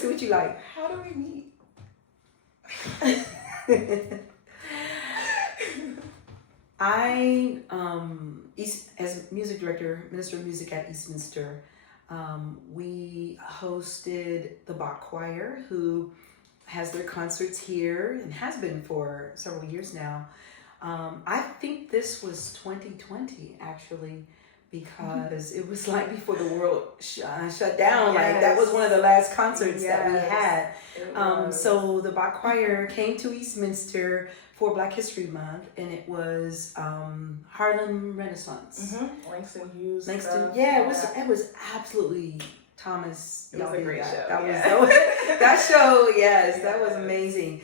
see what you like. How do we meet? I, as music director, Minister of Music at Eastminster, we hosted the Bach Choir, who has their concerts here and has been for several years now. I think this was 2020, actually, because it was like before the world shut down. Yes. Like that was one of the last concerts that we had. So the Bach Choir came to Eastminster for Black History Month, and it was Harlem Renaissance. Langston Hughes. It was absolutely Thomas. It was a great show. That show, yes, that was amazing.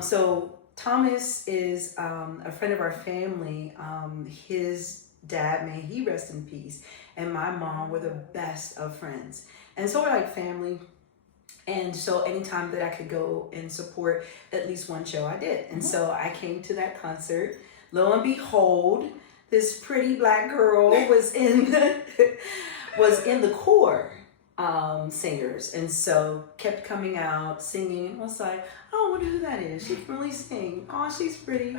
So Thomas is a friend of our family. His dad, may he rest in peace, and my mom were the best of friends, and so we're like family. And so anytime that I could go and support at least one show, I did. And so I came to that concert. Lo and behold, this pretty Black girl was in the core singers, and so kept coming out singing. I was like, oh, I wonder who that is. She can really sing. Oh, she's pretty.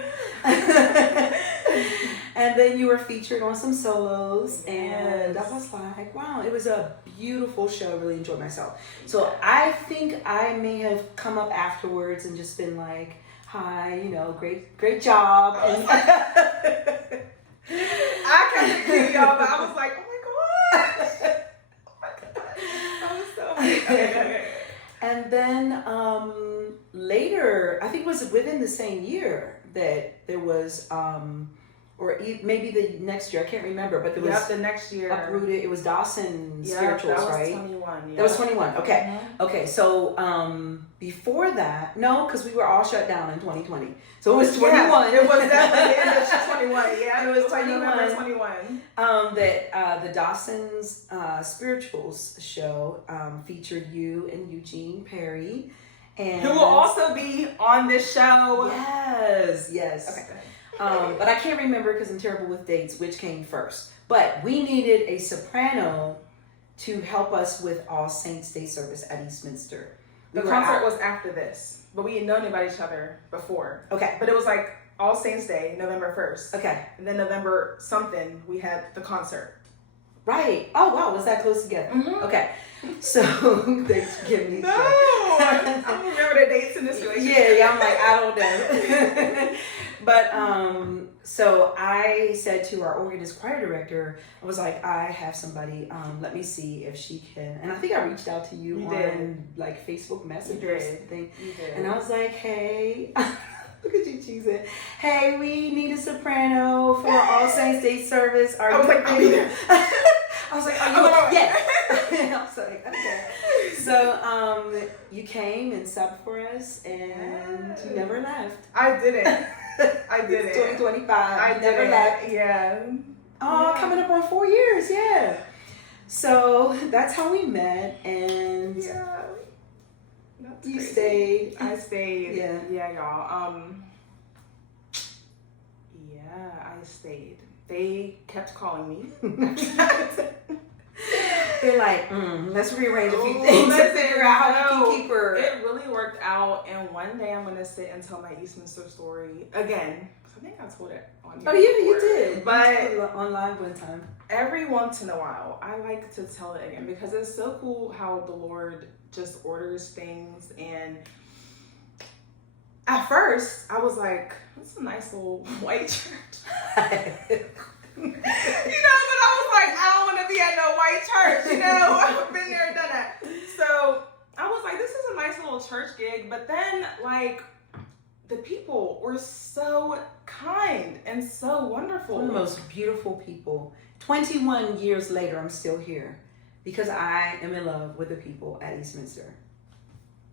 And then you were featured on some solos, and I was like, wow, it was a beautiful show. I really enjoyed myself. So I think I may have come up afterwards and just been like, hi, great job. And I kind of knew y'all, but I was like, oh my gosh. I was so okay. And then later, I think it was within the same year that there was, or maybe the next year, I can't remember, but there was the next year. Uprooted. It was Dawson Spirituals, that was right? 21. That was 21. Okay. Okay. So before that, no, because we were all shut down in 2020. So it was 21. Yeah, it was definitely the end of 21. Yeah, it was 21. November 21. That the Dawson's Spirituals show featured you and Eugene Perry, and who will also be on this show. Yes. Okay. But I can't remember because I'm terrible with dates, which came first. But we needed a soprano to help us with All Saints Day service at Eastminster. The concert was after this, but we had known about each other before. Okay. But it was like All Saints Day, November 1st. Okay. And then November something, we had the concert. Right. Oh, wow. Was that close together? Okay. So, thanks for giving me No, I don't remember the dates in this relationship. Yeah, I'm like, I don't know. But, so I said to our organist choir director, I was like, I have somebody, let me see if she can, and I think I reached out to you on like Facebook Messenger or something. You did. And I was like, hey, look at you choosing. Hey, we need a soprano for All Saints Day service. I was like, I'll be there. I was like, are you? Yeah. I was like, okay. So you came and subbed for us, and you never left. I didn't. I didn't. 2025. I never left. Yeah. Oh, coming up on 4 years. Yeah. So that's how we met, and That's you crazy. stayed. I stayed. Yeah, y'all. I stayed. They kept calling me. They're like, let's rearrange a few things to figure out how we can keep her. It really worked out, and one day I'm gonna sit and tell my Eastminster story again. I think I told it on Oh, you did. But you told it online one time. Every once in a while, I like to tell it again because it's so cool how the Lord just orders things. And at first, I was like, "It's a nice little white church." But I was like, I don't want to be at no white church, I've been there and done that. So I was like, this is a nice little church gig. But then, like, the people were so kind and so wonderful. One of the most beautiful people. 21 years later, I'm still here because I am in love with the people at Eastminster.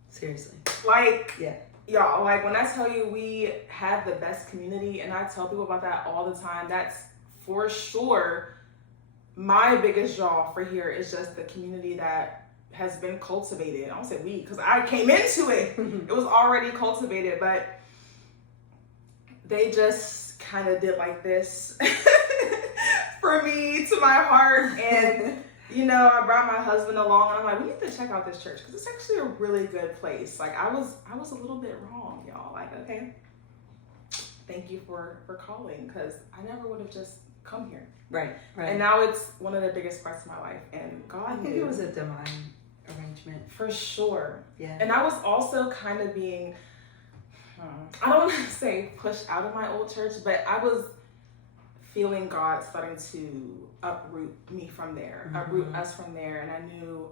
Seriously. Like, yeah. Y'all, like, when I tell you we have the best community, and I tell people about that all the time, that's for sure my biggest draw for here is just the community that has been cultivated. I don't say we, because I came into it. It was already cultivated, but they just kind of did like this for me, to my heart, and You know, I brought my husband along, and I'm like, we need to check out this church because it's actually a really good place. Like, I was a little bit wrong, y'all. Like, okay, thank you for calling, because I never would have just come here. Right. And now it's one of the biggest parts of my life, and God I think knew. it was a divine arrangement. For sure. Yeah. And I was also kind of being, I don't want to say pushed out of my old church, but I was feeling God starting to uproot me from there, uproot us from there. And I knew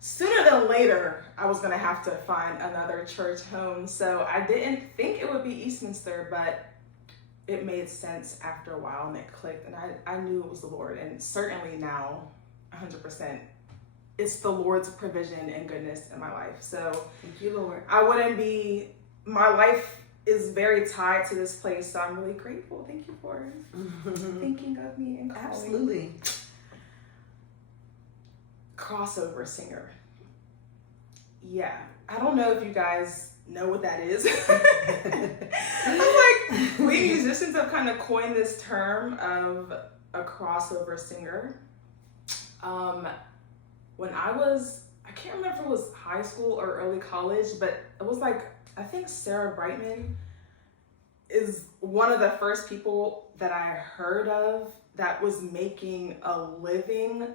sooner than later I was going to have to find another church home. So I didn't think it would be Eastminster, but it made sense after a while, and it clicked. And I knew it was the Lord. And certainly now, 100%, it's the Lord's provision and goodness in my life. So thank you, Lord. My life is very tied to this place, so I'm really grateful. Thank you for thinking of me and calling. Absolutely. Crossover singer. Yeah, I don't know if you guys know what that is. I'm like, we musicians have kind of coined this term of a crossover singer. When I can't remember if it was high school or early college, but it was like, I think Sarah Brightman is one of the first people that I heard of that was making a living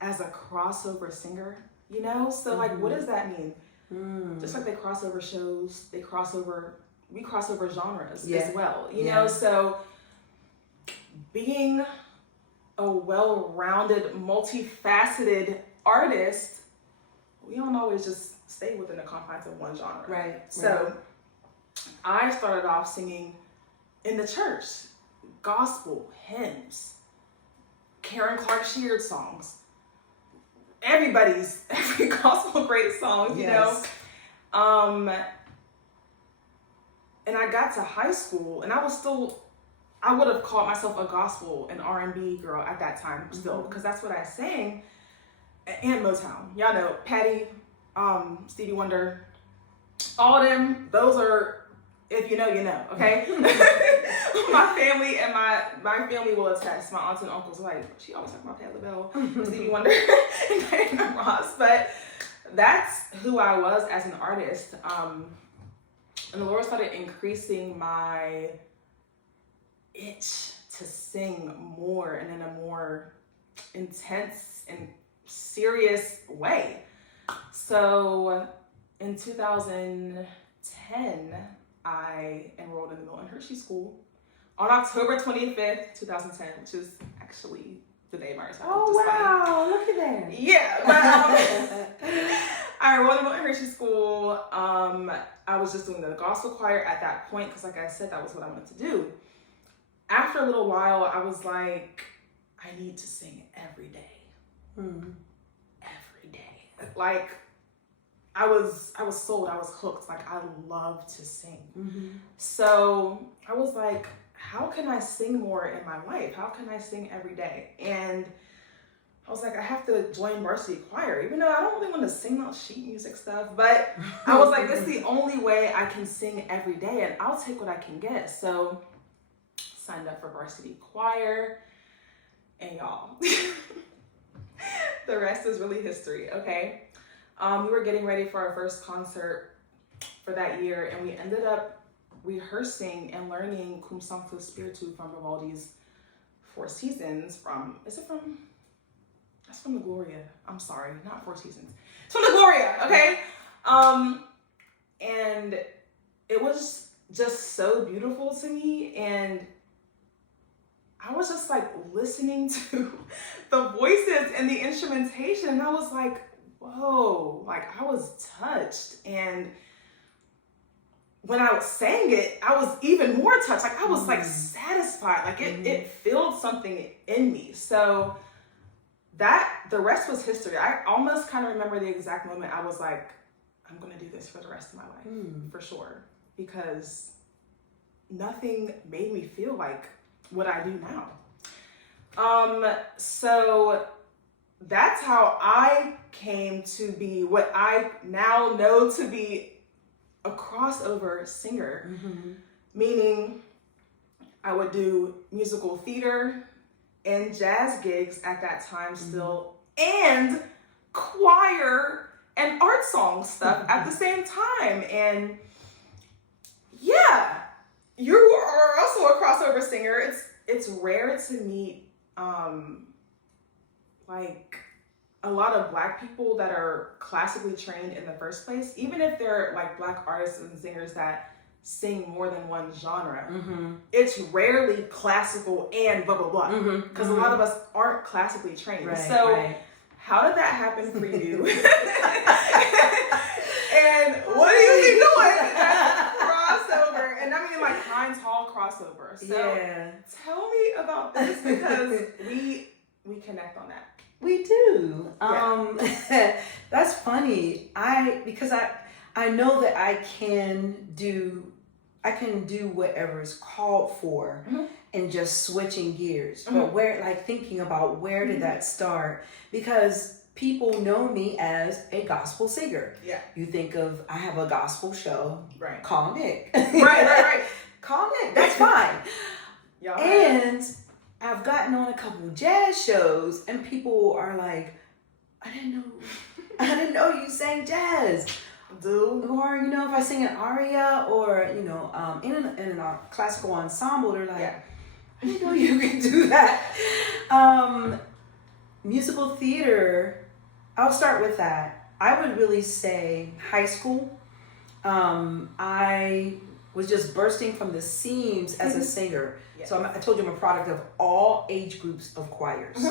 as a crossover singer, you know? So like, what does that mean? Just like they cross over shows, we cross over genres as well, you know? So being a well-rounded, multifaceted artist, we don't always just stay within the confines of one genre. Right. So I started off singing in the church, gospel, hymns, Karen Clark Sheard songs, every gospel great song, you know? And I got to high school, and I would have called myself a gospel and R&B girl at that time still, because that's what I sang. And Motown. Y'all know Patty, Stevie Wonder, all of them, those are, if you know, you know, okay? My family and my family will attest. My aunts and uncles are like, she always talking about Patti LaBelle, Stevie Wonder, and Diana Ross. But that's who I was as an artist. And the Lord started increasing my itch to sing more and in a more intense and serious way. So in 2010, I enrolled in the Milton Hershey School on October 25th, 2010, which is actually the day of my retirement. Oh, wow. Look at that. Yeah. But, I enrolled in Milton Hershey School. I was just doing the gospel choir at that point because, like I said, that was what I wanted to do. After a little while, I was like, I need to sing every day. Every day. Like, I was sold. I was hooked. Like, I love to sing. So I was like, how can I sing more in my life? How can I sing every day? And I was like, I have to join varsity choir, even though I don't really want to sing out sheet music stuff. But I was like, this is the only way I can sing every day, and I'll take what I can get. So signed up for varsity choir, and y'all, the rest is really history, okay? We were getting ready for our first concert for that year, and we ended up rehearsing and learning Cum Sancto Spiritu from Vivaldi's Four Seasons that's from the Gloria. I'm sorry, not Four Seasons. It's from the Gloria, okay? And it was just so beautiful to me, and I was just like listening to the voices and the instrumentation, and I was like, whoa, like I was touched. And when I sang it, I was even more touched. Like I was like satisfied, like it filled something in me. So the rest was history. I almost kind of remember the exact moment I was like, I'm going to do this for the rest of my life, for sure. Because nothing made me feel like what I do now. So that's how I came to be what I now know to be a crossover singer, meaning I would do musical theater and jazz gigs at that time still and choir and art song stuff at the same time. And yeah, you are also a crossover singer. It's rare to meet like a lot of Black people that are classically trained in the first place, even if they're like Black artists and singers that sing more than one genre. Mm-hmm. It's rarely classical and blah blah blah, because a lot of us aren't classically trained. Right, so right. how did that happen for you? And what do you be doing? Crossover, and I mean like Heinz Hall crossover. So Yeah. tell me about this, because we connect on that. We do. Yeah. That's funny. Because I know that I can do whatever is called for, and just switching gears. But thinking about where did that start? Because people know me as a gospel singer. Yeah. You think of, I have a gospel show. Right. Call Nick. Right. Call Nick. That's fine. Y'all And I've gotten on a couple jazz shows, and people are like, I didn't know you sang jazz. Or, if I sing an aria or, in a classical ensemble, they're like, I didn't know you could do that. Musical theater, I'll start with that. I would really say high school. I was just bursting from the seams as a singer. Yes. So I told you I'm a product of all age groups of choirs.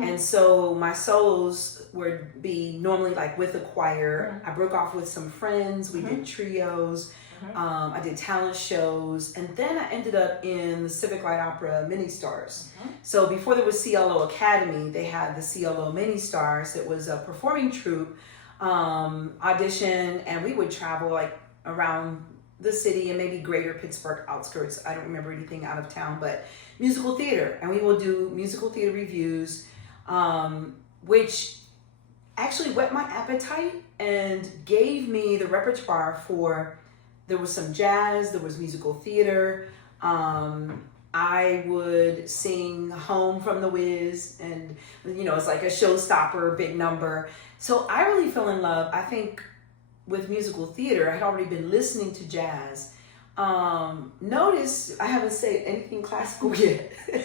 And so my solos would be normally like with a choir. I broke off with some friends. We did trios. I did talent shows. And then I ended up in the Civic Light Opera Mini Stars. So before there was CLO Academy, they had the CLO Mini Stars. It was a performing troupe audition, and we would travel like around the city and maybe greater Pittsburgh outskirts. I don't remember anything out of town, but musical theater. And we will do musical theater reviews, which actually whet my appetite and gave me the repertoire for, there was some jazz, there was musical theater. I would sing Home from the Wiz, and it's like a showstopper, big number. So I really fell in love, I think, with musical theater. I had already been listening to jazz. Notice I haven't said anything classical yet. We're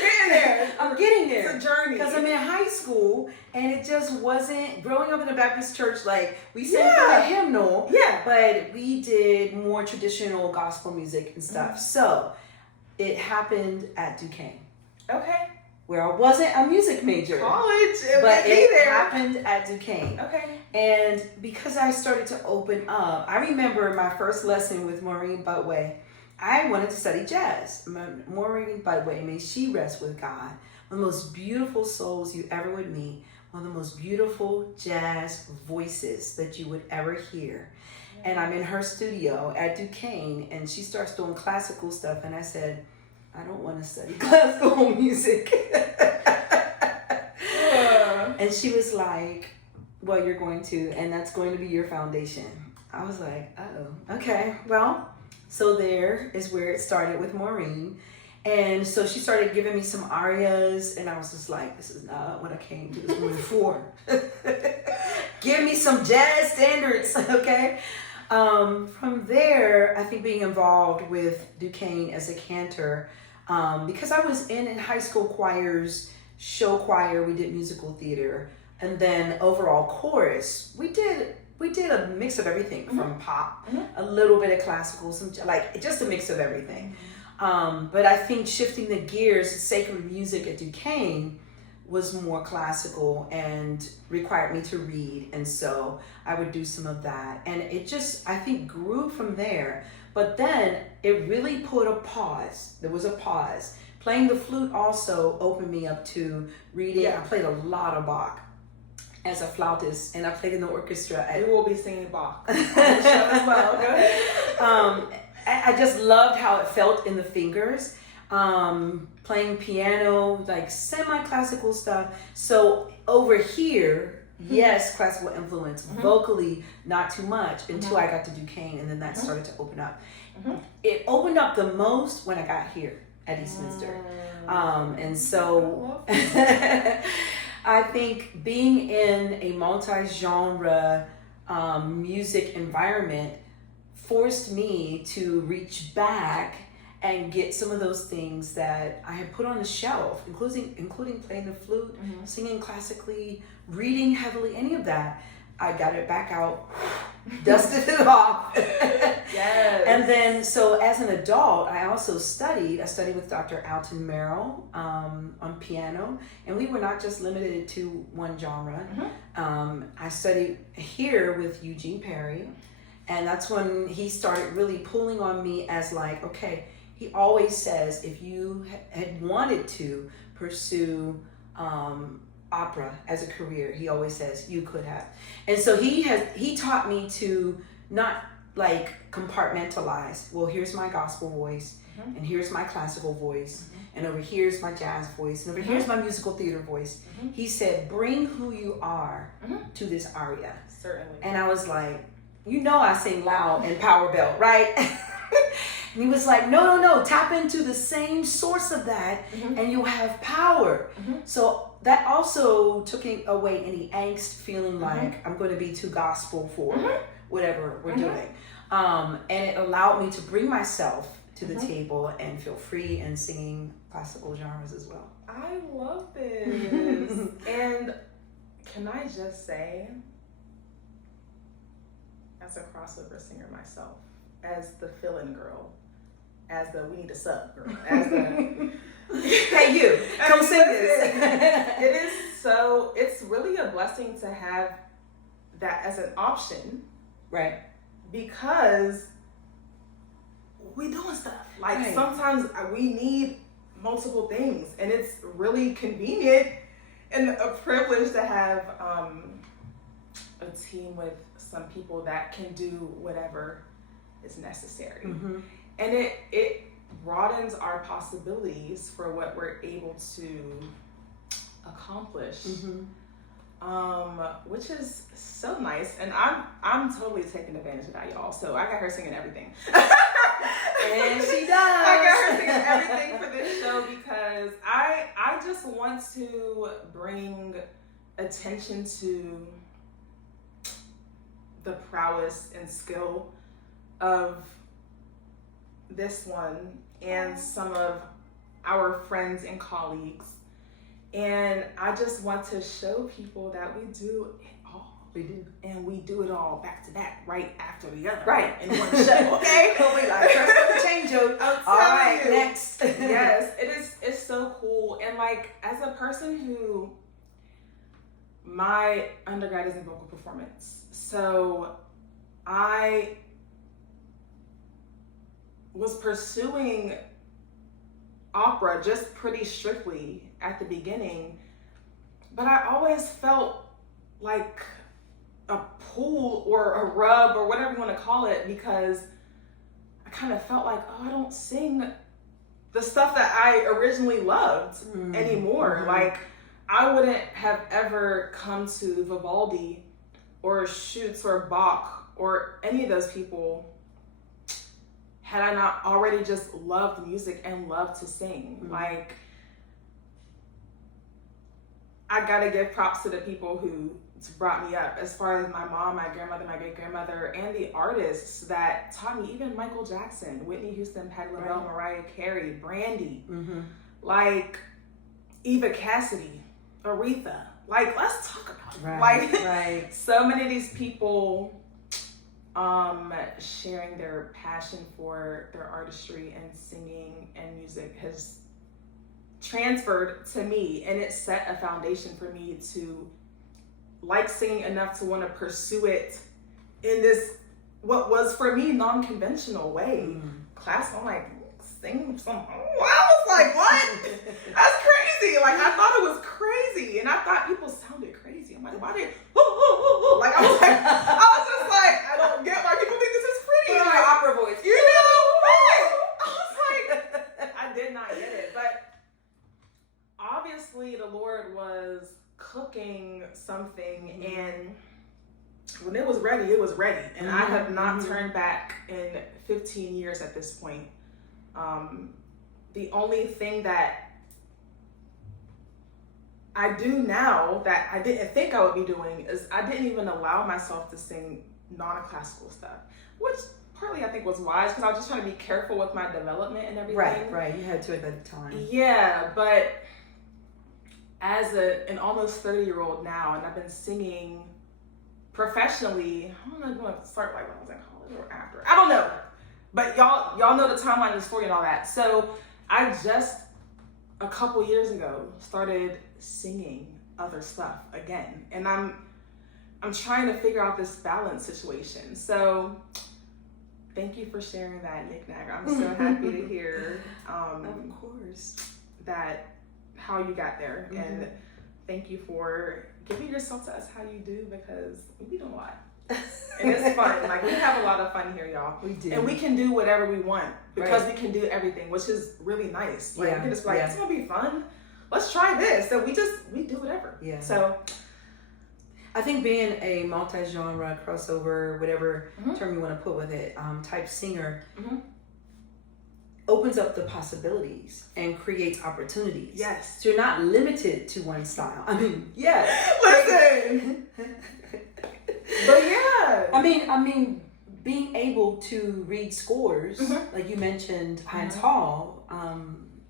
getting there. I'm getting there. It's a journey. Because I'm in high school, and it just wasn't, growing up in a Baptist church, like, we sang the hymnal, but we did more traditional gospel music and stuff. So it happened at Duquesne. Okay. Where I wasn't a music major. College. But it happened at Duquesne. Okay. And because I started to open up, I remember my first lesson with Maureen Budway. I wanted to study jazz. Maureen Budway, may she rest with God. One of the most beautiful souls you ever would meet. One of the most beautiful jazz voices that you would ever hear. And I'm in her studio at Duquesne, and she starts doing classical stuff. And I said, I don't want to study classical music. And she was like, well, you're going to, and that's going to be your foundation. I was like, oh, okay. Well, so there is where it started with Maureen. And so she started giving me some arias, and I was just like, this is not what I came to this woman for. Give me some jazz standards, okay? From there, I think being involved with Duquesne as a cantor, because I was in high school choirs, show choir, we did musical theater, and then overall chorus. We did a mix of everything from pop, a little bit of classical, some like just a mix of everything. But I think shifting the gears, sacred music at Duquesne was more classical and required me to read, and so I would do some of that, and it just, I think, grew from there. But then it really put a pause. There was a pause. Playing the flute also opened me up to reading. I played a lot of Bach as a flautist, and I played in the orchestra. We will be singing Bach on the show as well. Go ahead. I just loved how it felt in the fingers. Playing piano, like semi-classical stuff. So over here, yes, classical influence. Vocally, not too much until I got to Duquesne, and then that started to open up. It opened up the most when I got here at Eastminster. And so I think being in a multi-genre music environment forced me to reach back and get some of those things that I had put on the shelf, including playing the flute, singing classically, reading heavily, any of that. I got it back out, dusted it off. Yes. And then, so as an adult, I also studied. I studied with Dr. Alton Merrill on piano, and we were not just limited to one genre. I studied here with Eugene Perry, and that's when he started really pulling on me as like, okay, he always says if you had wanted to pursue opera as a career, he always says you could have. And so he taught me to not like compartmentalize. Well, here's my gospel voice, and here's my classical voice, and over here's my jazz voice, and over here's my musical theater voice. He said, bring who you are to this aria. Certainly. And I was like, I sing loud and power belt, right? And he was like, no, tap into the same source of that, and you'll have power. So that also took away any angst, feeling like I'm going to be too gospel for whatever we're doing. And it allowed me to bring myself to the table and feel free in singing classical genres as well. I love this. And can I just say, as a crossover singer myself, as the fill-in girl, as the we need a sub girl, as the hey you, come sing this. It's really a blessing to have that as an option, right? Because we doing stuff. Like sometimes we need multiple things, and it's really convenient and a privilege to have a team with some people that can do whatever is necessary. And it broadens our possibilities for what we're able to accomplish, which is so nice. And I'm totally taking advantage of that, y'all. So I got her singing everything. And she does. I got her singing everything for this show because I just want to bring attention to the prowess and skill of this one and some of our friends and colleagues. And I just want to show people that we do it all. We do. And we do it all back to back, right after the other. Right. In one show, okay? So we like, first of the change up. All right, next. Yes, it's so cool. And like, as a person who, my undergrad is in vocal performance. So I was pursuing opera just pretty strictly at the beginning, but I always felt like a pull or a rub or whatever you want to call it, because I kind of felt like, I don't sing the stuff that I originally loved anymore. Like, I wouldn't have ever come to Vivaldi or Schutz or Bach or any of those people had I not already just loved music and loved to sing. Like, I gotta give props to the people who brought me up, as far as my mom, my grandmother, my great-grandmother, and the artists that taught me, even Michael Jackson, Whitney Houston, Patti LaBelle, Mariah Carey, Brandy, like Eva Cassidy, Aretha. Like, let's talk about it. So many of these people sharing their passion for their artistry and singing and music has transferred to me, and it set a foundation for me to like singing enough to want to pursue it in this, what was for me, non-conventional way. Classical, I'm like, sing some, I was like, what? That's crazy. Like, I thought it was crazy, and I thought people sounded crazy. I'm like, why did, like, I was just like, I don't get why people think this is pretty. Like, opera voice. You know, right? I was like, I did not get it. But obviously the Lord was cooking something, and when it was ready, it was ready. And I have not turned back in 15 years at this point. The only thing that I do now that I didn't think I would be doing is I didn't even allow myself to sing non-classical stuff, which partly I think was wise because I was just trying to be careful with my development and everything. Right. You had to at that time. Yeah, but as an almost 30-year-old now, and I've been singing professionally, I don't know if I'm going to start like when I was in college or after. I don't know. But y'all know the timeline of the story and all that. So I just a couple years ago started singing other stuff again. And I'm trying to figure out this balance situation. So thank you for sharing that, Nick Nagger. I'm so happy to hear of course that how you got there. And thank you for giving yourself to us how you do, because we do a lot. And it's fun. Like, we have a lot of fun here, y'all. We do. And we can do whatever we want because we can do everything, which is really nice. Like, we can just be like, it's gonna be fun. Let's try this. So we do whatever. Yeah. So I think being a multi-genre, crossover, whatever term you want to put with it, type singer, opens up the possibilities and creates opportunities. Yes. So you're not limited to one style. I mean, listen. But yeah. I mean, being able to read scores, like you mentioned, Heinz Hall,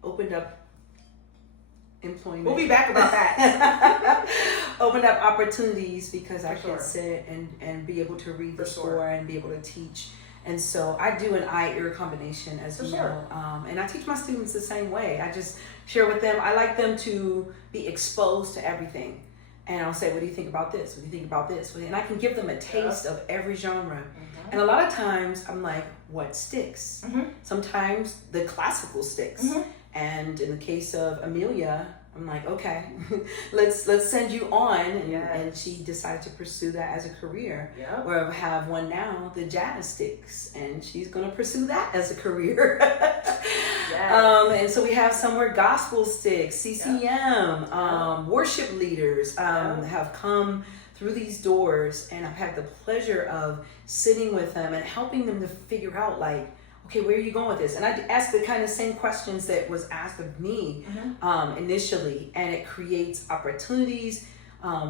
opened up employment. We'll be back about that. Opened up opportunities because I For can sure. sit and be able to read the For score sure. and be able to teach. And so I do an eye-ear combination, as For you sure. know. And I teach my students the same way. I just share with them. I like them to be exposed to everything. And I'll say, what do you think about this? What do you think about this? And I can give them a taste of every genre. And a lot of times I'm like, what sticks? Sometimes the classical sticks. And in the case of Amelia, I'm like, okay, let's send you on. And she decided to pursue that as a career. Yep. Where I have one now, the jazz sticks, and she's going to pursue that as a career. And so we have somewhere gospel sticks, CCM, worship leaders have come through these doors, and I've had the pleasure of sitting with them and helping them to figure out, like, okay, where are you going with this? And I ask the kind of same questions that was asked of me initially, and it creates opportunities.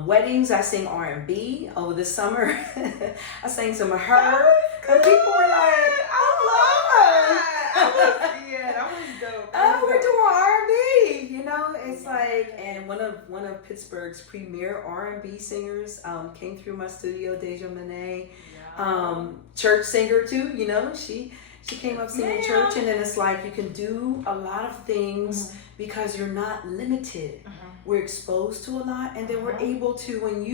Weddings, I sing R&B over the summer. I sang some of her, and people were like, That was dope. oh, we're doing R&B, you know. It's like, and one of Pittsburgh's premier R&B singers came through my studio, Deja Monet, church singer too. You know, she came up singing church, and then it's like you can do a lot of things because you're not limited. We're exposed to a lot, and then we're able to, when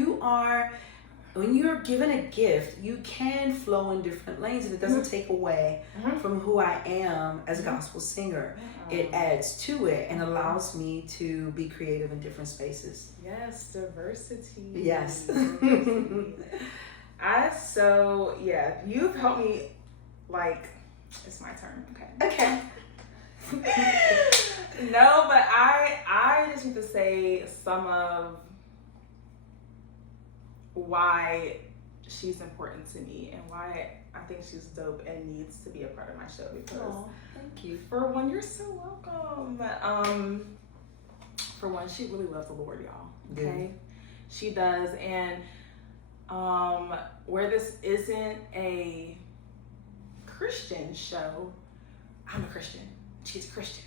you're given a gift, you can flow in different lanes, and it doesn't take away from who I am as a gospel singer. It adds to it and allows me to be creative in different spaces. Yes, diversity. Yes. Diversity. You've helped me, like, it's my turn. Okay. No, but I just need to say some of why she's important to me and why I think she's dope and needs to be a part of my show, because Thank you. for one, you're so welcome. For one, she really loves the Lord, y'all. Okay? She does. And where this isn't a Christian show, I'm a Christian. She's a Christian.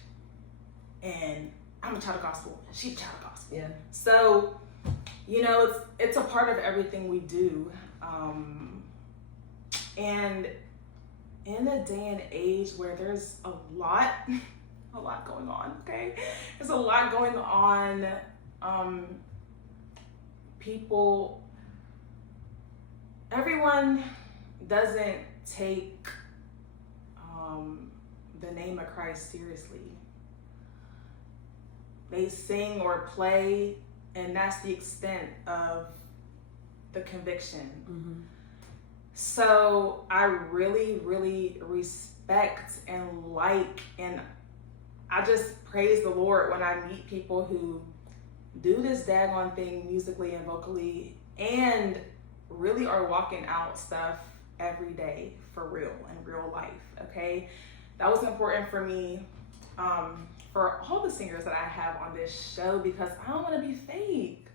And I'm a child of gospel. She's a child of gospel. Yeah. So, you know, it's a part of everything we do. And in a day and age where there's a lot going on, okay? There's a lot going on. Everyone doesn't take the name of Christ seriously. They sing or play, and that's the extent of the conviction. So I really, really respect and like, and I just praise the Lord when I meet people who do this daggone thing musically and vocally and really are walking out stuff every day for real in real life, okay? That was important for me for all the singers that I have on this show, because I don't want to be fake.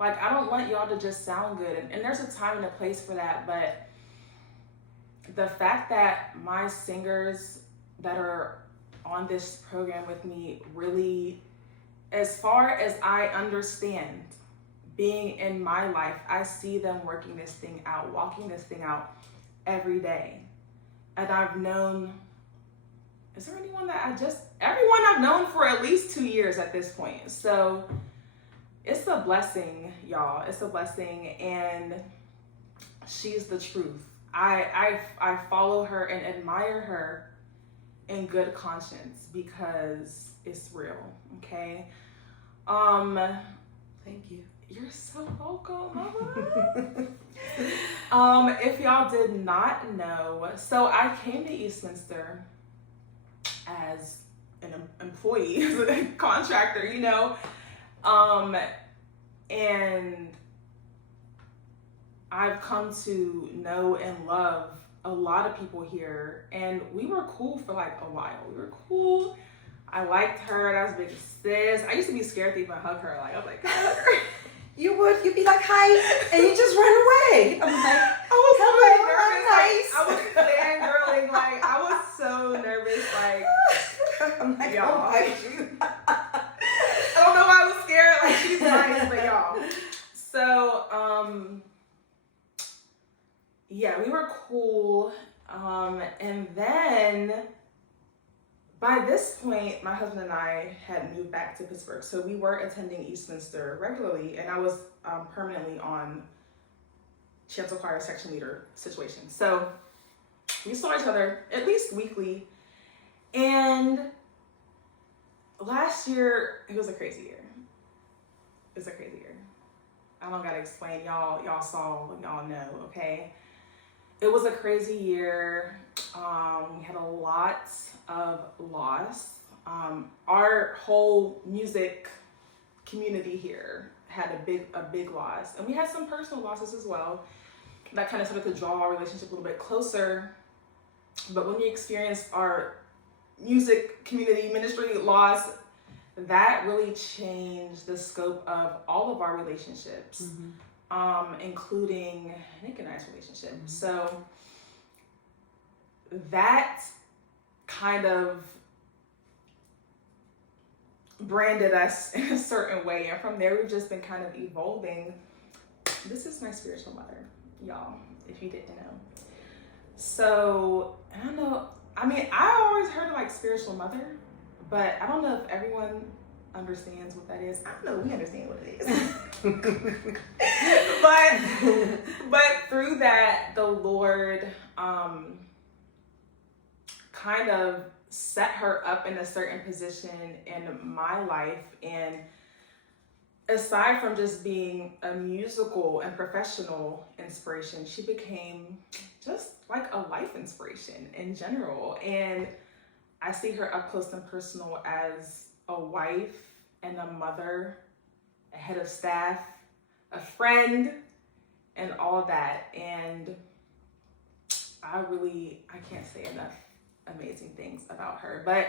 Like, I don't want y'all to just sound good. And there's a time and a place for that. But the fact that my singers that are on this program with me really, as far as I understand, being in my life, I see them working this thing out, walking this thing out every day. And I've known, is there anyone that everyone I've known for at least 2 years at this point. So it's a blessing, y'all. It's a blessing, and she's the truth. I follow her and admire her in good conscience because it's real, okay? Thank you. You're so welcome, Mama. If y'all did not know, so I came to Eastminster as an employee, as a contractor, you know, and I've come to know and love a lot of people here, and we were cool for like a while. We were cool. I liked her, and I was a big sis. I used to be scared to even hug her. Like, I was like, hug her. You would. You'd be like, hi, and you just run away. I'm like, I was hello, so nervous. Like, I was fangirling. Like, I was so nervous. Like, I'm like, y'all. I'll bite you. I don't know why I was scared. Like, she's nice, but y'all. So, yeah, we were cool. And then by this point, my husband and I had moved back to Pittsburgh. So we were attending Eastminster regularly, and I was permanently on chancel choir section leader situation. So we saw each other at least weekly. And last year, it was a crazy year. It was a crazy year. I don't gotta explain. Y'all saw, y'all know, okay? It was a crazy year. We had a lot of loss. Our whole music community here had a big loss, and we had some personal losses as well. That kind of started to draw our relationship a little bit closer. But when we experienced our music community ministry loss, that really changed the scope of all of our relationships, including Nick and I's relationship. So that kind of branded us in a certain way, and from there we've just been kind of evolving. This is my spiritual mother, y'all, if you didn't know. So I don't know, I mean, I always heard of like spiritual mother, but I don't know if everyone understands what that is. I don't know, we understand what it is. but through that, the Lord kind of set her up in a certain position in my life. And aside from just being a musical and professional inspiration, she became just like a life inspiration in general. And I see her up close and personal as a wife and a mother, a head of staff, a friend, and all that. And I can't say enough amazing things about her. But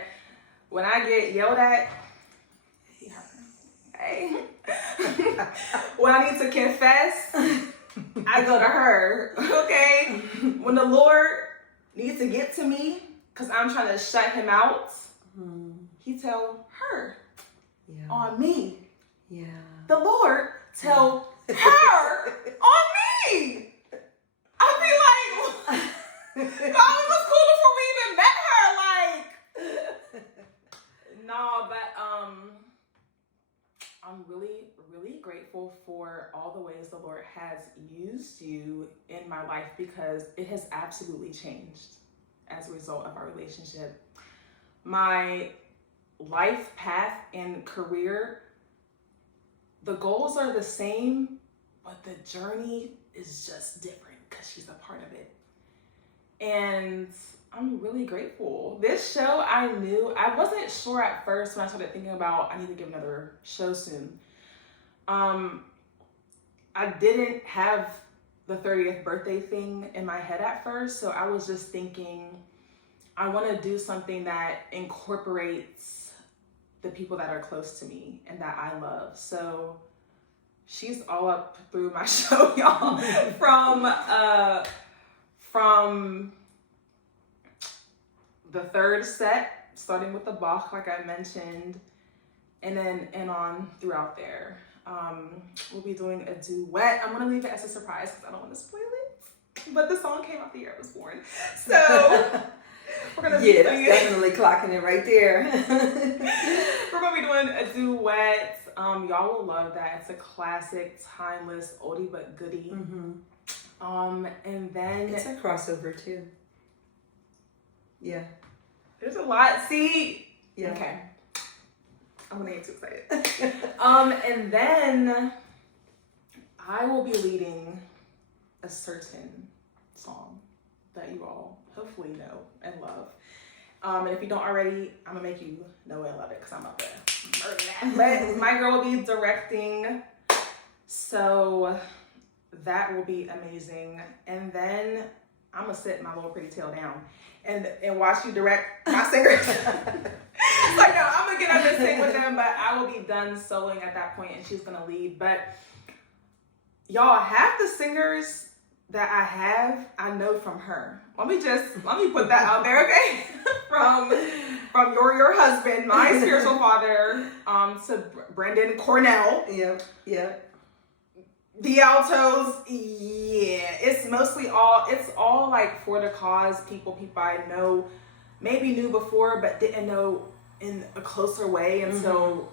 when I get yelled at, hey, when I need to confess, I go to her, okay? When the Lord needs to get to me because I'm trying to shut him out, he tell her on me. Yeah. The Lord tell her on me. I'll be like, God, it was cool before we even met her. Like, no, but I'm really, really grateful for all the ways the Lord has used you in my life, because it has absolutely changed as a result of our relationship. My life path and career, the goals are the same, but the journey is just different because she's a part of it. And I'm really grateful. This show, I wasn't sure at first when I started thinking about, I need to give another show soon. I didn't have the 30th birthday thing in my head at first. So I was just thinking, I want to do something that incorporates the people that are close to me and that I love. So she's all up through my show, y'all. From the third set, starting with the Bach, like I mentioned, and on throughout there. We'll be doing a duet. I'm gonna leave it as a surprise because I don't want to spoil it. But the song came out the year I was born, so we're gonna be that's definitely clocking it right there. We're gonna be doing a duet. Y'all will love that. It's a classic, timeless, oldie but goodie. And then it's a crossover too. Yeah. There's a lot. See? Yeah. Okay. I'm gonna get too excited. And then I will be leading a certain song that you all hopefully know and love. And if you don't already, I'm gonna make you know and love it because I'm about to murder that. But my girl will be directing, so that will be amazing. And then I'm gonna sit my little pretty tail down and watch you direct my singers. Like, no, I'm gonna get up and sing with them, but I will be done soloing at that point, and she's gonna lead. But y'all, half the singers that I have, I know from her. Let me put that out there, okay? from your husband, my spiritual father, to Brendan Cornell. Yep. The altos, yeah. It's all like for the cause, people I know, maybe knew before, but didn't know in a closer way. And so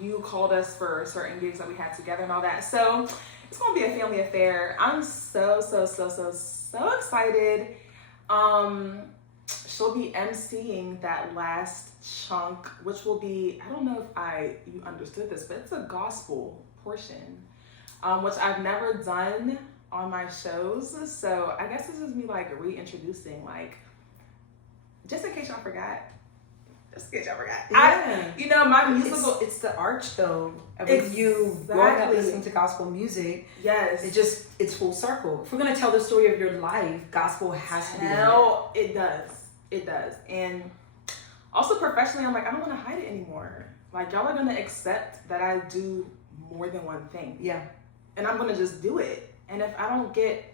you called us for certain gigs that we had together and all that. So it's gonna be a family affair. I'm so excited. She'll be emceeing that last chunk, which will be, I don't know if you understood this, but it's a gospel portion, which I've never done on my shows. So I guess this is me like reintroducing, like, just in case y'all forgot. Yeah. My musical. It's the arch though. Exactly. You growing up listening to gospel music. Yes. It's full circle. If we're gonna tell the story of your life, gospel has to be in there. It does. And also professionally, I'm like, I don't want to hide it anymore. Like, y'all are gonna accept that I do more than one thing. Yeah. And I'm gonna just do it. And if I don't get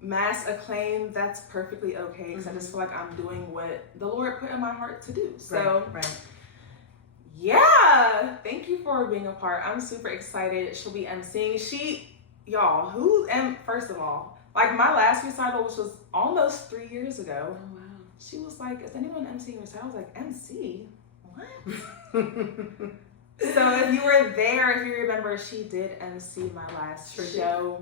mass acclaim, that's perfectly okay, because I just feel like I'm doing what the Lord put in my heart to do. So right. Yeah, thank you for being a part. I'm super excited. She'll be emceeing. First of all, like my last recital, which was almost 3 years ago. Oh wow. She was like, is anyone emceeing recital? I was like, MC? What? So if you were there, if you remember, she did MC my last show.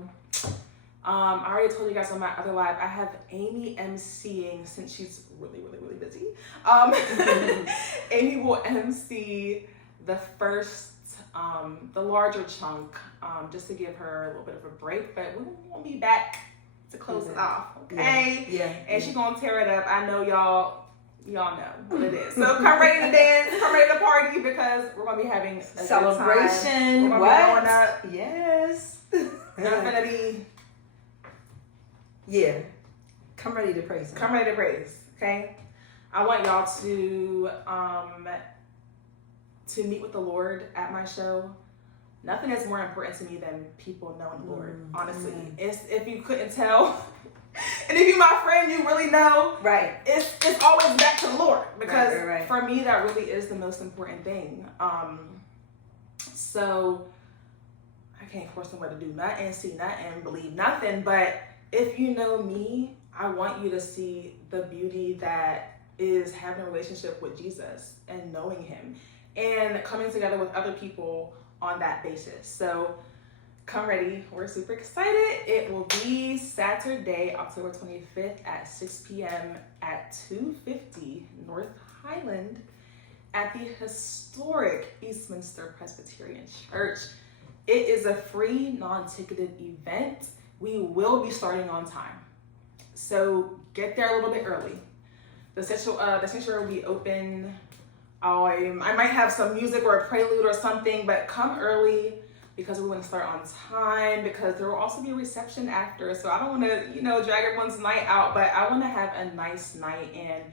I already told you guys on my other live, I have Amy emceeing since she's really, really, really busy. Amy will MC the first, the larger chunk, just to give her a little bit of a break, but we'll be back to close it off, okay? Yeah. And she's gonna tear it up. I know y'all know what it is. So come ready to dance, come ready to party, because we're gonna be having a celebration. Good time. We're gonna be going up. Yes. I'm gonna be. Yeah. Come ready to praise him. Come ready to praise, okay? I want y'all to meet with the Lord at my show. Nothing is more important to me than people knowing the Lord, honestly. It's, if you couldn't tell, and if you're my friend, you really know. Right. It's always back to the Lord, because right. For me, that really is the most important thing. So I can't force someone to do nothing, see nothing, believe nothing, but if you know me, I want you to see the beauty that is having a relationship with Jesus and knowing him and coming together with other people on that basis. So come ready. We're super excited. It will be Saturday, October 25th at 6 p.m. at 250 North Highland at the historic Eastminster Presbyterian Church. It is a free, non-ticketed event. We will be starting on time, so get there a little bit early. The sanctuary will be open. I might have some music or a prelude or something, but come early because we want to start on time, because there will also be a reception after. So I don't want to, drag everyone's night out, but I want to have a nice night and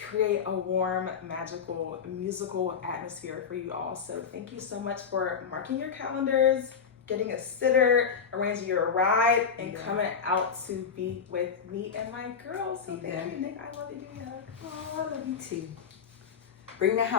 create a warm, magical, musical atmosphere for you all. So thank you so much for marking your calendars, getting a sitter, arranging your ride, and coming out to be with me and my girls. So thank you, Nick. I love you. Oh, I love you too. Bring the house.